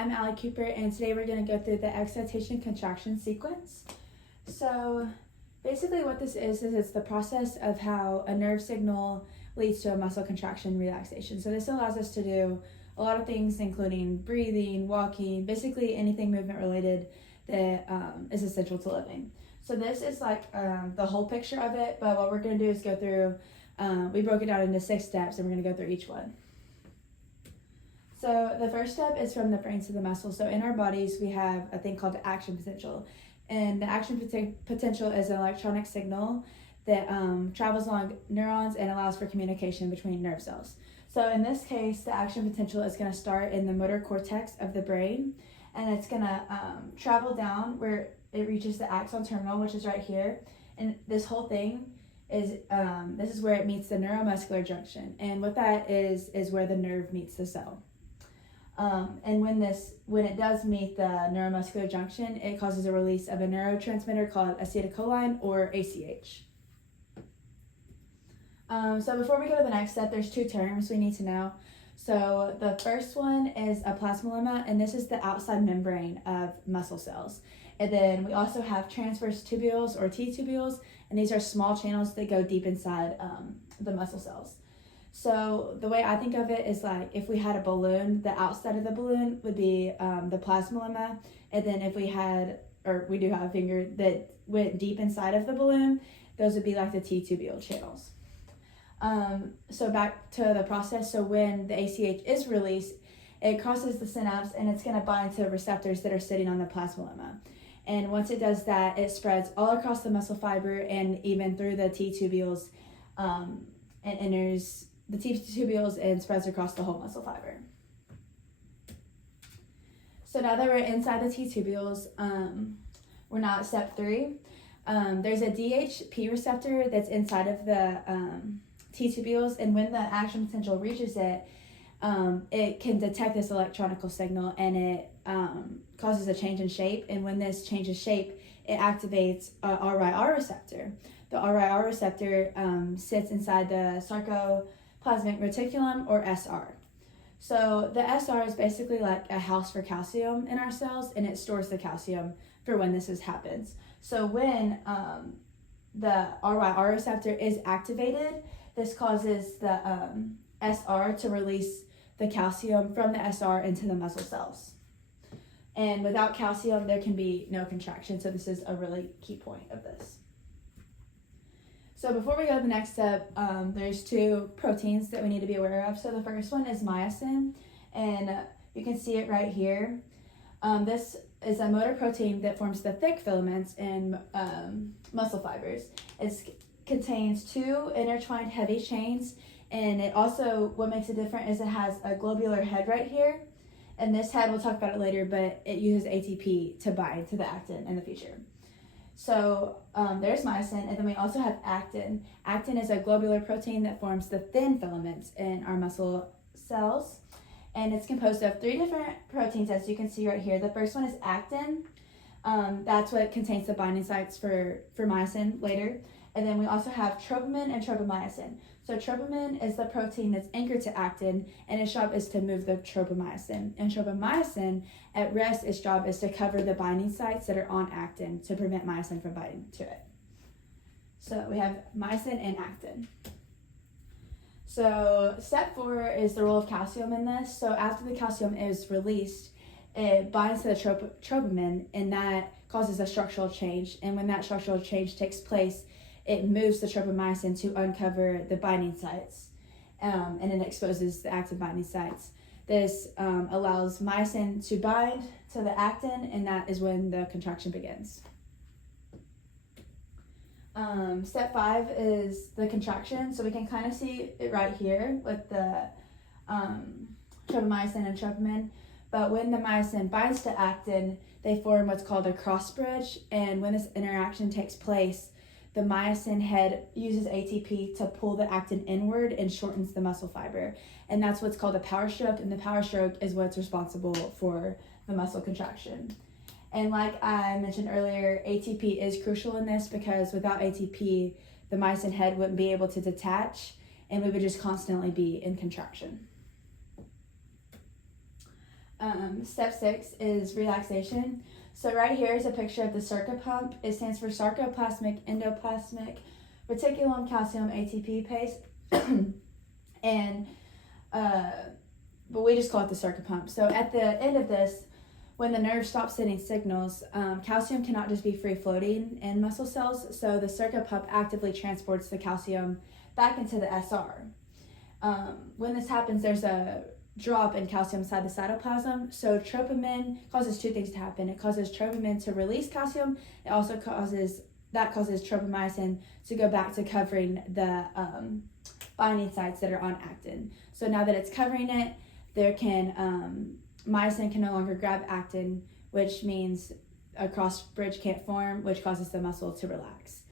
I'm Allie Cooper, and today we're going to go through the excitation-contraction sequence. So basically what this is it's the process of how a nerve signal leads to a muscle contraction relaxation. So this allows us to do a lot of things, including breathing, walking, basically anything movement related that is essential to living. So this is like the whole picture of it, but what we're going to do is go through, we broke it down into 6 steps, and we're going to go through each one. So the first step is from the brain to the muscle. So in our bodies, we have a thing called the action potential. And the action potential is an electronic signal that travels along neurons and allows for communication between nerve cells. So in this case, the action potential is going to start in the motor cortex of the brain, and it's going to travel down where it reaches the axon terminal, which is right here. And this whole thing is, this is where it meets the neuromuscular junction. And what that is where the nerve meets the cell. And when it does meet the neuromuscular junction, it causes a release of a neurotransmitter called acetylcholine, or ACH. So before we go to the next step, there's 2 terms we need to know. So the first one is a plasmalemma, and this is the outside membrane of muscle cells. And then we also have transverse tubules, or T-tubules, and these are small channels that go deep inside the muscle cells. So the way I think of it is like if we had a balloon, the outside of the balloon would be the plasmalemma, and then if we do have a finger that went deep inside of the balloon, those would be like the T-tubule channels. So back to the process. So when the ACH is released, it crosses the synapse and it's going to bind to receptors that are sitting on the plasmalemma. And once it does that, it spreads all across the muscle fiber and even through the T-tubules, and enters the T-tubules and spreads across the whole muscle fiber. So now that we're inside the T-tubules, we're now at step 3. There's a DHP receptor that's inside of the T-tubules, and when the action potential reaches it, it can detect this electronical signal, and it causes a change in shape. And when this changes shape, it activates a RIR receptor. The RIR receptor sits inside the sarcoplasmic reticulum, or SR. So the SR is basically like a house for calcium in our cells, and it stores the calcium for when this happens. So when the RIR receptor is activated, this causes the SR to release the calcium from the SR into the muscle cells. And without calcium, there can be no contraction. So this is a really key point of this. So before we go to the next step, there's 2 proteins that we need to be aware of. So the first one is myosin, and you can see it right here. This is a motor protein that forms the thick filaments in muscle fibers. It contains 2 intertwined heavy chains, and it also, what makes it different is it has a globular head right here. And this head, we'll talk about it later, but it uses ATP to bind to the actin in the future. So there's myosin, and then we also have actin. Actin is a globular protein that forms the thin filaments in our muscle cells, and it's composed of 3 different proteins, as you can see right here. The first one is actin. That's what contains the binding sites for myosin later. And then we also have tropamine and tropomyosin. So tropamine is the protein that's anchored to actin, and its job is to move the tropomyosin. And tropomyosin, at rest, its job is to cover the binding sites that are on actin to prevent myosin from binding to it. So we have myosin and actin. So step 4 is the role of calcium in this. So after the calcium is released, it binds to the tropamine, and that causes a structural change. And when that structural change takes place, it moves the tropomyosin to uncover the binding sites, and it exposes the actin binding sites. This allows myosin to bind to the actin, and that is when the contraction begins. Step 5 is the contraction. So we can kind of see it right here with the tropomyosin and tropamine. But when the myosin binds to actin, they form what's called a cross bridge. And when this interaction takes place, the myosin head uses ATP to pull the actin inward and shortens the muscle fiber. And that's what's called a power stroke, and the power stroke is what's responsible for the muscle contraction. And like I mentioned earlier, ATP is crucial in this, because without ATP, the myosin head wouldn't be able to detach, and we would just constantly be in contraction. Step 6 is relaxation. So right here is a picture of the circa pump. It stands for sarcoplasmic endoplasmic reticulum calcium ATPase. And but we just call it the circa pump. So at the end of this, when the nerve stops sending signals, calcium cannot just be free floating in muscle cells, so the circa pump actively transports the calcium back into the SR. When this happens, there's a drop in calcium inside the cytoplasm. So troponin causes two things to happen. It causes troponin to release calcium. It also causes tropomyosin to go back to covering the binding sites that are on actin. So now that it's covering it, myosin can no longer grab actin, which means a cross bridge can't form, which causes the muscle to relax.